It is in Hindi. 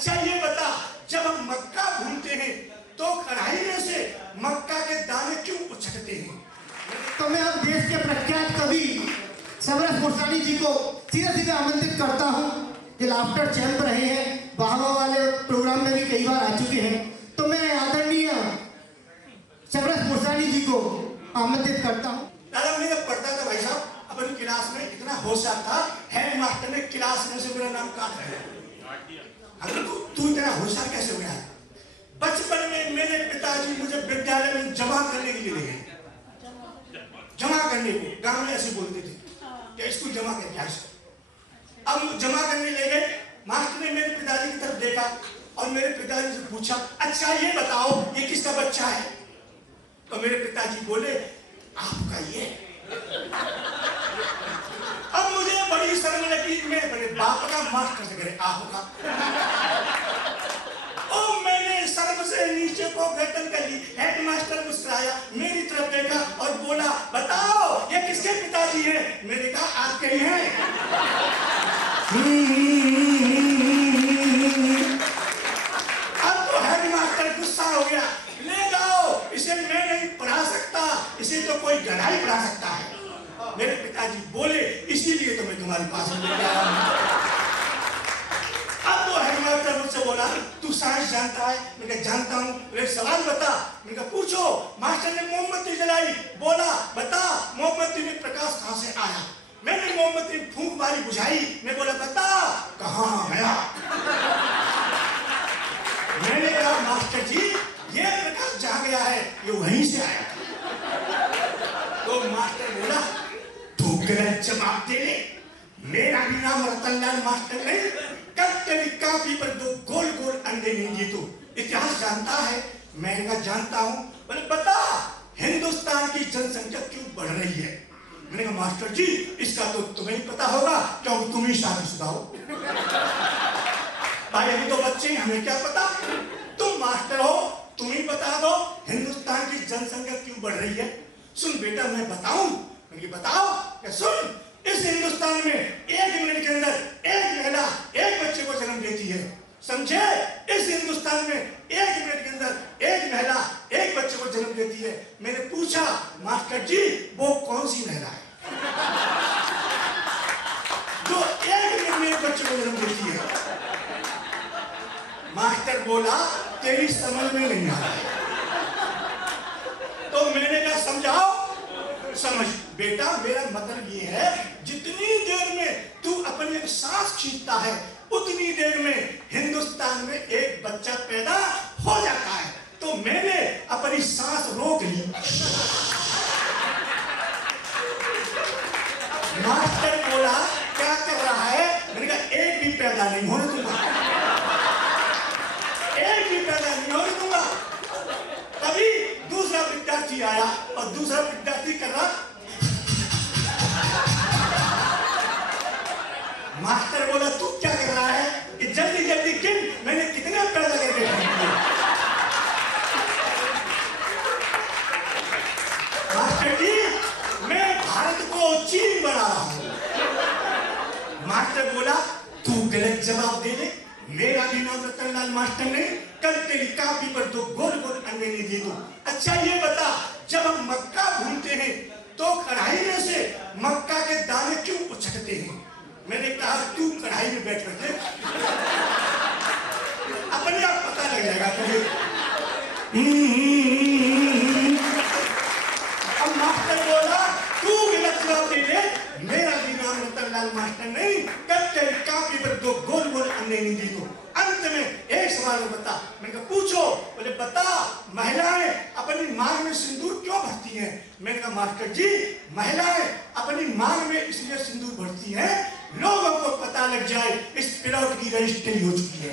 अच्छा ये बता, जब हम मक्का भूनते हैं तो कढ़ाई में से मक्का के दाने क्यों उछलते हैं? तो मैं अब देश के प्रख्यात कवि समरस गोस्वामी जी को सीधे सीधे आमंत्रित करता हूँ। ये लाफ्टर चैंप रहे हैं, वाहवा वाले प्रोग्राम में भी कई बार आ चुके हैं। तो मैं आदरणीय समरस गोस्वामी जी को आमंत्रित करता हूँ। दादा मैं जब पढ़ता था भाई साहब अपनी क्लास में, इतना होशियार था, हेड मास्टर ने क्लास में से मेरा नाम काट दिया। अगर तू इतना होशियार कैसे हो गया? बचपन में मेरे पिताजी मुझे विद्यालय में जमा करने के लिए ले गए। जमा करने को गांव में ऐसे बोलते थे कि इसको जमा करके आ। अब जमा करने ले गए, मास्टर ने मेरे पिताजी की तरफ देखा और मेरे पिताजी से पूछा, अच्छा ये बताओ ये किसका बच्चा है? तो मेरे पिताजी बोले, आपका ये। अब मुझे बड़ी शर्म लगी, मैं बड़े बाप का मास्टर से करे आपका। और मैंने शर्म से नीचे को गर्दन कर ली। हेडमास्टर मुस्कुराया, मेरी तरफ देखा और बोला, बताओ ये किसके पिताजी हैं? मैंने कहा आपके ही हैं। अब तो हेडमास्टर गुस्सा हो गया, ले जाओ इसे, मैं नहीं पढ़ा सकता, इसे तो कोई गधा ही पढ़ा सकता है। मेरे पिताजी बोले, इसीलिए तो मैं तुम्हारे पास लेके आया हूं। अब तो हेडमास्टर मुझसे बोला, तू साइंस जानता है? मैं कहा जानता हूँ। मेरे सवाल बता। मैं कहा पूछो। मास्टर ने मोमबत्ती जलाई, बोला बता मोमबत्ती में प्रकाश कहाँ से आया? मैंने मोमबत्ती फूंक मारी, बुझाई, मैं बोला बता कहाँ गया? मैंने कहा मास्टर जी ये प्रकाश जहाँ गया है ये वहीं से आया। तो मास्टर बोला, तू गलत जवाब दे ले, मेरा भी नाम रतनलाल मास्टर नहीं। कल तेरी काफी पर दो गोल गोल अंडे नहीं दिए। तू इतिहास जानता है? मैंने कहा जानता हूँ। बोले बता हिंदुस्तान की जनसंख्या क्यों बढ़ रही है? मैंने कहा मास्टर जी इसका तो तुम्हें ही पता होगा क्योंकि तुम ही शादीशुदा हो। भाई अभी तो बच्चे, हमें क्या पता? तुम मास्टर हो, तुम ही बता दो हिंदुस्तान की जनसंख्या क्यों बढ़ रही है। सुन बेटा मैं बताऊं? मैं बताओ क्या? सुन, इस हिंदुस्तान में 1 मिनट के अंदर एक महिला एक बच्चे को जन्म देती है, समझे? इस हिंदुस्तान में 1 मिनट के अंदर एक महिला एक बच्चे को जन्म देती है। मैंने पूछा मास्टर जी वो कौन सी महिला है जो 1 मिनट में एक बच्चे को जन्म देती है? मास्टर बोला तेरी समझ में नहीं आ रहा है। तो मैंने कहा समझाओ। समझ बेटा, मेरा मतलब ये है जितनी देर में तू अपनी एक सांस खींचता है उतनी देर में हिंदुस्तान में एक बच्चा पैदा हो जाता है। तो मैंने अपनी सांस रोक ली। मास्टर बोला क्या कर रहा है? मैंने कहा एक भी पैदा नहीं होने दूंगा, एक भी पैदा नहीं होने दूंगा। तभी दूसरा विद्यार्थी आया और दूसरा विद्यार्थी कर रहा। मास्टर बोला तू क्या कर रहा है? कि जल्दी जल्दी गिन, मैंने कितने पैदा करके मास्टर जी मैं भारत को चीन बना रहा हूं। मास्टर बोला तू गलत जवाब दे दे, मेरा भी नाम रतनलाल मास्टर नहीं। कल तेरी कापी पर दो गोल गोल अंडे नहीं दिए। तू अच्छा ये बता, जब हम मक्का भूनते हैं तो कढ़ाई में से मक्का के दाने क्यों उछलते हैं? मैंने कहा तू कढ़ाई में बैठ करके अपने आप पता लग जाएगा तुझे। अब मास्टर बोला तू गलत जवाब दे दे, मेरा भी नाम रतनलाल मास्टर नहीं। कल तेरी कापी पर दो गोल गोल अंडे नहीं दी। तो अंत में एक सवाल बता। मैंने कहा पूछो। बोले बता महिलाएं अपनी मांग में सिंदूर क्यों भरती हैं? मैंने कहा मास्टर जी महिलाएं अपनी मांग में इसलिए सिंदूर भरती हैं लोगों को पता लग जाए इस प्लॉट की रजिस्ट्री हो चुकी है।